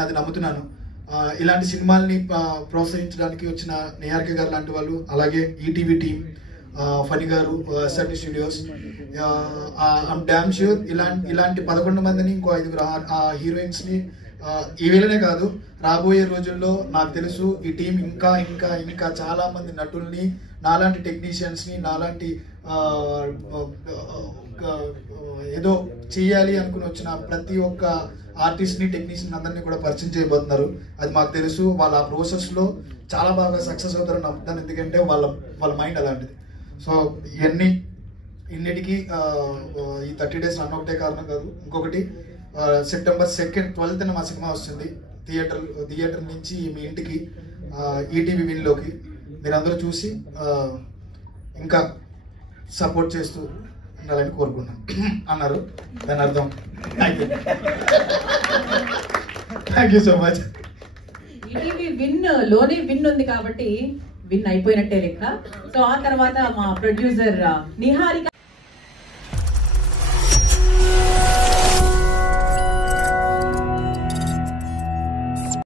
నేను అది నమ్ముతున్నాను. ఇలాంటి సినిమాల్ని ప్రోత్సహించడానికి వచ్చిన నిహారిక గారు లాంటి వాళ్ళు, అలాగే ఈటీవీ టీమ్, ఫనీ గారు, SRT studios, I'm dam sure ఇలాంటి 11 మందిని, ఇంకో 5 హీరోయిన్స్ని ఈ వేళనే కాదు రాబోయే రోజుల్లో నాకు తెలుసు ఈ టీం ఇంకా ఇంకా ఇంకా చాలా మంది నటుల్ని, నాలాంటి టెక్నీషియన్స్ని, నాలాంటి ఏదో చేయాలి అనుకుని వచ్చిన ప్రతి ఒక్క ఆర్టిస్ట్ని, టెక్నీషియన్ అందరినీ కూడా పరిచయం చేయబోతున్నారు. అది మాకు తెలుసు. వాళ్ళ ఆ ప్రాసెస్లో చాలా బాగా సక్సెస్ అవుతారని నమ్ముతాను. ఎందుకంటే వాళ్ళ మైండ్ అలాంటిది. సో ఇన్నిటికీ ఈ 30 days రన్ ఒకటే కారణం కాదు. ఇంకొకటి September 2nd, 12th మా సినిమా వస్తుంది థియేటర్ నుంచి మీ ఇంటికి, ఈటీవీ విన్లోకి. మీరందరూ చూసి ఇంకా సపోర్ట్ చేస్తూ ఉండాలని కోరుకున్నాను అన్నారు. దాని అర్థం thank you so much. ETV లోనే విన్ ఉంది కాబట్టి విన్ అయిపోయినట్టే లెక్క. సో ఆ తర్వాత మా ప్రొడ్యూసర్ నిహారిక